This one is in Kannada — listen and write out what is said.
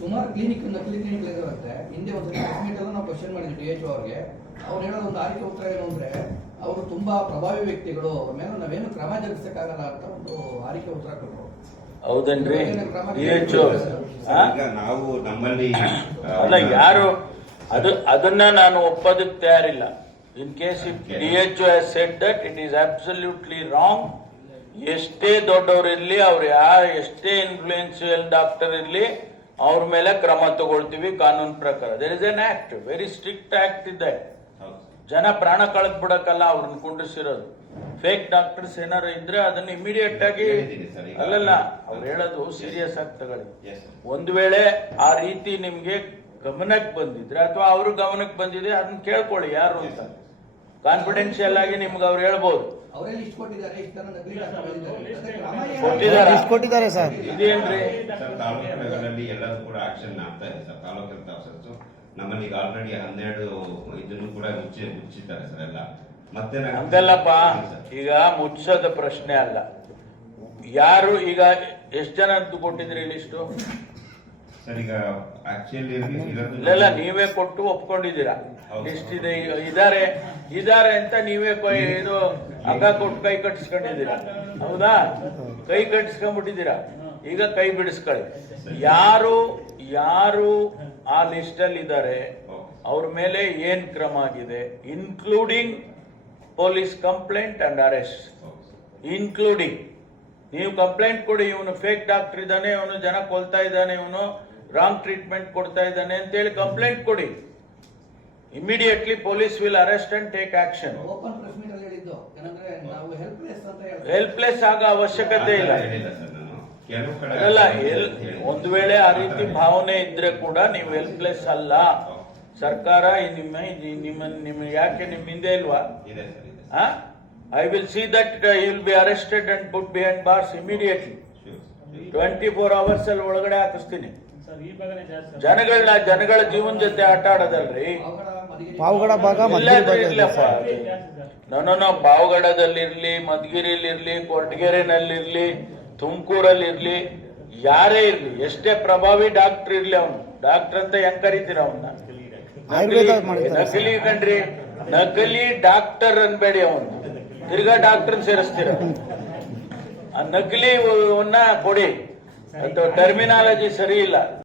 ಸುಮಾರು ಕ್ಲಿನಿಕ್ ನಕಲಿ ಕ್ಲಿನಿಕ್ ಇರುತ್ತೆ. ಹಿಂದೆ ಒಂದು ಮೀಟ್ ನಾವು ಕ್ವಶನ್ ಮಾಡಿದ್ವಿ DHO ಅವ್ರಿಗೆ. ಅವ್ರು ಹೇಳೋದು ಒಂದು ಆರಿಕೆ ಉತ್ತರ ಏನು ಅಂದ್ರೆ, ಅವರು ತುಂಬಾ ಪ್ರಭಾವಿ ವ್ಯಕ್ತಿಗಳು, ಅವ್ರ ಮೇಲೆ ನಾವೇನು ಕ್ರಮ ಜರುಗಿಸಕ್ಕಾಗಲ್ಲ ಅಂತ ಒಂದು ಆರಿಕೆ ಉತ್ತರ ಕೊಟ್ಟರು. ಹೌದನ್ರಿ DHO ನಾವು ನಮ್ಮಲ್ಲಿ ಅಲ್ಲ ಯಾರು ಅದನ್ನ ನಾನು ಒಪ್ಪೋದಕ್ಕೆ ತಯಾರಿಲ್ಲ. In case if DHO has said that it is absolutely wrong. ಎಷ್ಟೇ ದೊಡ್ಡವರಿರ್ಲಿ, ಅವ್ರು ಎಷ್ಟೇ ಇನ್ಫ್ಲೂಯೆನ್ಸಿಯಲ್ ಡಾಕ್ಟರ್ ಇರ್ಲಿ, ಅವ್ರ ಮೇಲೆ ಕ್ರಮ ತಗೊಳ್ತೀವಿ ಕಾನೂನು ಪ್ರಕಾರ. There is an act, very strict act ಇದೆ. ಜನ ಪ್ರಾಣ ಕಳೆದ್ ಬಿಡಕ್ಕಲ್ಲ ಅವ್ರನ್ನ ಕುಂಡ್ರಿಸಿರೋದು. ಫೇಕ್ ಡಾಕ್ಟರ್ಸ್ ಏನಾರು ಇದ್ರೆ ಅದನ್ನ ಇಮಿಡಿಯೇಟ್ ಆಗಿ ಅಲ್ಲಲ್ಲ ಅವ್ರು ಹೇಳೋದು ಸೀರಿಯಸ್ ಆಗಿ ತಗೊಳ್ಳಿ. ಒಂದು ವೇಳೆ ಆ ರೀತಿ ನಿಮ್ಗೆ ಗಮನಕ್ಕೆ ಬಂದಿದ್ರೆ ಅಥವಾ ಅವ್ರ ಗಮನಕ್ಕೆ ಬಂದಿದೆ ಅದನ್ನ ಕೇಳ್ಕೊಳ್ಳಿ ಯಾರು ಅಂತ. ಕಾನ್ಫಿಡೆನ್ಶಿಯಲ್ ಆಗಿ ನಿಮ್ಗೆ ಅವ್ರು ಹೇಳ್ಬೋದು. ಕೊಟ್ಟಿದ್ದಾರೆ ಸರ್. ಇದೇನ್ರಿ ತಾಲೂಕು ಲೆವೆಲಲ್ಲಿ ಎಲ್ಲರೂ ಕೂಡ ಆಕ್ಷನ್ ಆಗ್ತಾ ಇದೆ ಸರ್. ತಾಲೂಕು ಹೆಲ್ತ್ ಆಫೀಸರ್ಸ್ ನಮ್ಮಲ್ಲಿ ಈಗ ಆಲ್ರೆಡಿ 12 ಇದನ್ನು ಕೂಡ ಮುಚ್ಚಿದ್ದಾರೆ ಸರ್ ಎಲ್ಲ. ಮತ್ತೆ ಅಂತಲ್ಲಪ್ಪ, ಈಗ ಮುಚ್ಚೋದ ಪ್ರಶ್ನೆ ಅಲ್ಲ. ಯಾರು ಈಗ ಎಷ್ಟು ಜನ ಅಂತ ಕೊಟ್ಟಿದ್ರಿ ಲಿಸ್ಟು? ಸರ್ ಈಗ ಆಕ್ಚುಲಿ ಇಲ್ಲ ನೀವೇ ಕೊಟ್ಟು ಒಪ್ಕೊಂಡಿದ್ದೀರಾ. ಲಿಸ್ಟ್ ಇದೆ, ಇದಾರೆ ಅಂತ ನೀವೇ ಇದು ಹಗ್ಗ ಕೊಟ್ಟು ಕೈ ಕಟ್ಟಿಸ್ಕೊಂಡಿದ್ದೀರಾ. ಹೌದಾ? ಕೈ ಕಟ್ಟಿಸ್ಕೊಂಡ್ಬಿಟ್ಟಿದ್ದೀರಾ. ಈಗ ಕೈ ಬಿಡಿಸ್ಕೊಳ್ಳಿ. ಯಾರು ಆ ಲಿಸ್ಟ್ ಅಲ್ಲಿ ಇದ್ದಾರೆ ಅವ್ರ ಮೇಲೆ ಏನ್ ಕ್ರಮ ಆಗಿದೆ, including police complaint and arrest. Including ನೀವು ಕಂಪ್ಲೇಂಟ್ ಕೊಡಿ, ಇವನು ಫೇಕ್ ಡಾಕ್ಟರ್ ಇದ್ದಾನೆ, ಇವನು ಜನ ಕೊಲ್ತಾ ಇದ್ದಾನೆ, ಇವನು ರಾಂಗ್ ಟ್ರೀಟ್ಮೆಂಟ್ ಕೊಡ್ತಾ ಇದ್ದಾನೆ ಅಂತೇಳಿ ಕಂಪ್ಲೇಂಟ್ ಕೊಡಿ. Immediately police will arrest and take action. Helpless ಆಗೋ ಅವಶ್ಯಕತೆ ಇಲ್ಲ. ಅಲ್ಲ, ಒಂದು ವೇಳೆ ಆ ರೀತಿ ಭಾವನೆ ಇದ್ರೆ ಕೂಡ ನೀವು ಹೆಲ್ಪ್ಲೆಸ್ ಅಲ್ಲ. ಸರ್ಕಾರ ನಿಮ್ಮ ಯಾಕೆ ನಿಮ್ ಹಿಂದೆ ಇಲ್ವಾ? I will see that you will be arrested and put behind bars immediately. 24 hours ಅಲ್ಲಿ ಒಳಗಡೆ ಹಾಕಿಸ್ತೀನಿ. ಜನಗಳ ಜೀವನ ಜೊತೆ ಆಟ ಆಡೋದಲ್ರಿ. ಪಾವಗಡ ಭಾಗ ನಾನು ಪಾವಗಡದಲ್ಲಿರ್ಲಿ, ಮಧುಗಿರಿಲಿರ್ಲಿ, ಕೊರಟಗೆರೆನಲ್ಲಿರ್ಲಿ, ತುಮಕೂರಲ್ಲಿರ್ಲಿ, ಯಾರೇ ಇರ್ಲಿ, ಎಷ್ಟೇ ಪ್ರಭಾವಿ ಡಾಕ್ಟರ್ ಇರ್ಲಿ, ಅವನು ಡಾಕ್ಟರ್ ಅಂತ ಹೆಂಗ್ ಕರಿತೀರ ಅವನ್ನ? ನಕಲಿ ಕಣ್ರಿ, ನಕಲಿ ಡಾಕ್ಟರ್ ಅನ್ಬೇಡಿ. ಅವನು ತಿರ್ಗಾ ಡಾಕ್ಟರ್ ಸೇರಿಸ್ತೀರ. ಆ ನಕಲಿ ಕೊಡಿ. ಟರ್ಮಿನಾಲಜಿ ಸರಿ ಇಲ್ಲ.